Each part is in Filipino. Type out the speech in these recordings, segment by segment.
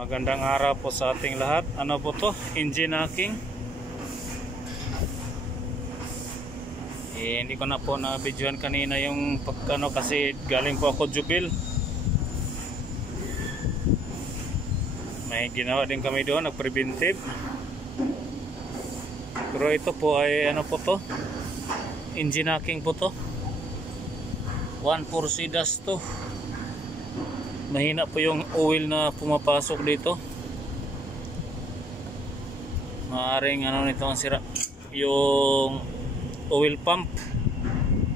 Magandang araw po sa ating lahat. Ano po to? Engine hacking. Hindi ko na po na-videoan kanina yung pagkano kasi galing po ako Jubil. May ginawa din kami doon, nag-preventive. Pero ito po ay ano po to? Engine hacking po to. 1.4C dash to. Mahina po yung oil na pumapasok dito. Maaring ano nito ang sira, yung oil pump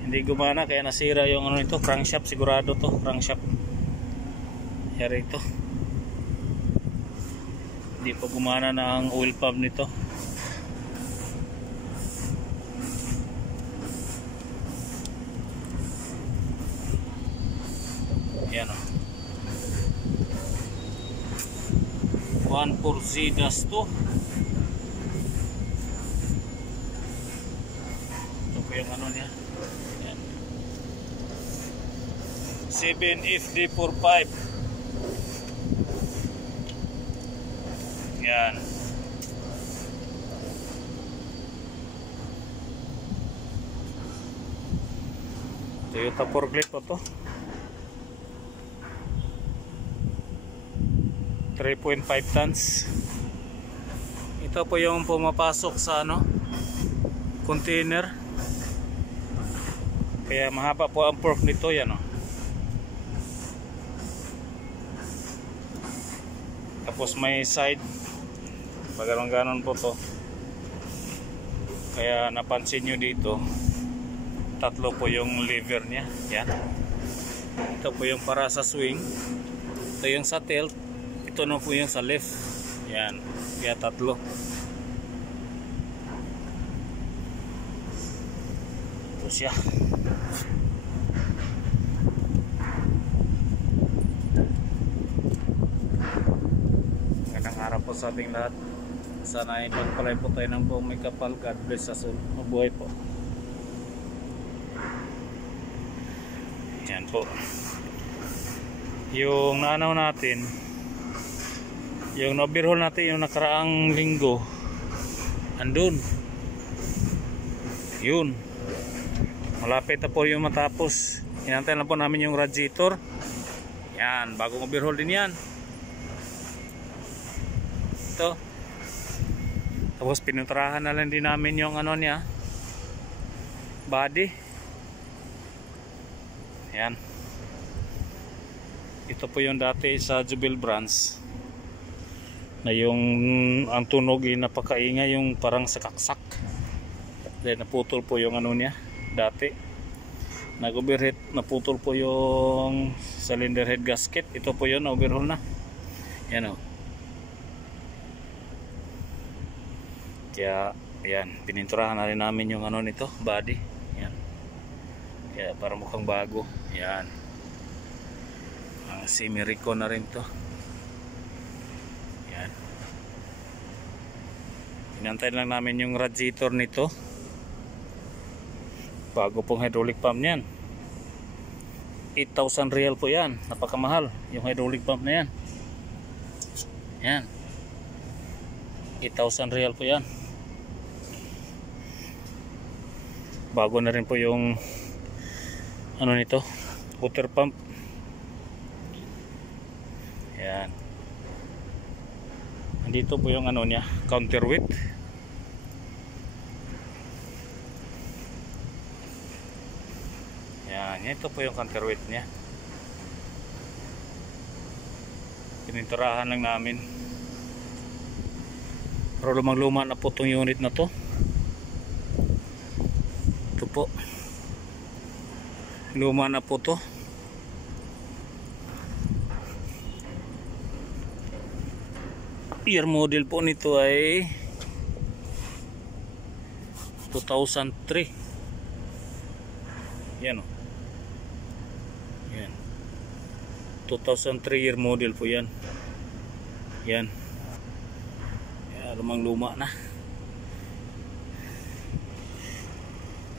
hindi gumana kaya nasira yung ano nito, crankshaft sigurado to, crankshaft. Yari ito. Hindi pa gumana na ang oil pump nito. Yan o. 1.4C dash to. Ito po yung ano niya. Yan. 7FD45. Yan. Toyota forklift po to. 3.5 tons. Ito po yung pumapasok sa ano, container. Kaya mahaba po ang fork nito, yan o. Tapos may side, pag-ganon po to. Kaya napansin nyo dito, tatlo po yung lever nya. Yan. Ito po yung para sa swing. Ito yung sa tilt. Ito na po yung sa left. Yan. Kaya tatlo. Ito siya. Magandang araw po sa ating lahat. Sana ay pagpalay po tayo ng buong may kapal. God bless us all. Mabuhay po. Yan po. Yung naanaw natin, yung overhaul natin yung nakaraang linggo, andun. Yun. Malapit na po yung matapos. Hinantay lang po namin yung radiator. Yan. Bagong overhaul din yan. Ito. Tapos pinuntrahan na lang din namin yung ano niya, body. Yan. Ito po yung dati sa Jubil branch na yung ang tunog ay napakaingay, yung parang sakaksak. Then naputol po yung ano niya dati, nag-overheat, naputol po yung cylinder head gasket. Ito po yun, overhaul na. Yan o. Kaya yan, pininturahan na rin namin yung ano nito, body. Yan. Kaya para mukhang bago. Yan. Semi-recon na rin to. Yan. Inantay lang namin yung radiator nito. Bago pong hydraulic pump niyan. 8,000 real po yan. Napakamahal yung hydraulic pump na yan. Yan. 8,000 real po yan. Bago na rin po yung ano nito, water pump. Yan. Andito po yung ano niya, counterweight. Yan, ito po yung counterweight niya. Pininturahan lang namin. Pero lumang-luma na po itong unit na to. Ito po. Luma na po to. Year model po nito ay 2003. Yan o. Yan. 2003 year model po yan. Yan. Yan, lumang-luma na.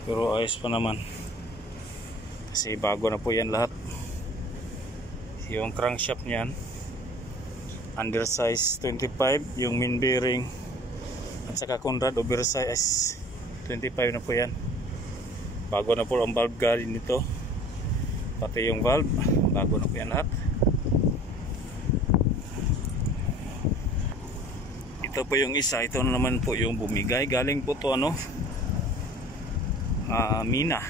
Pero ayos pa naman. Kasi bago na po yan lahat. Yung crankshaft niyan undersize 25 yung main bearing, at saka Conrad oversize 25 na po yan. Bago na po ang valve guard nito, pati yung valve bago na po yan lahat. Ito po yung isa, ito naman po yung bumigay, galing po to Mina,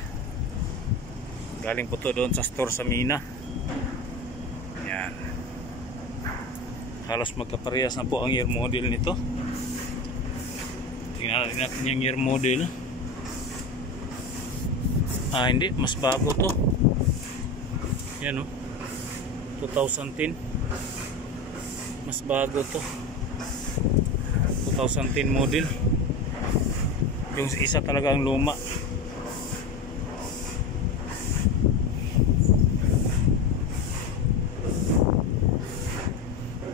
galing po to doon sa store sa Mina. Yan, halos magkaparehas na po ang year model nito. Tingnan natin yung year model. Hindi, mas bago to. Yan 2010, mas bago to, 2010 model. Yung isa talaga ang luma.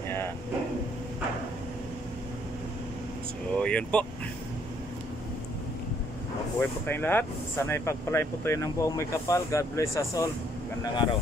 Yan. So yun po, mabuhay po kayong lahat. Sana ipagpalain po tayo ng buong may kapal. God bless us all. Gandang araw.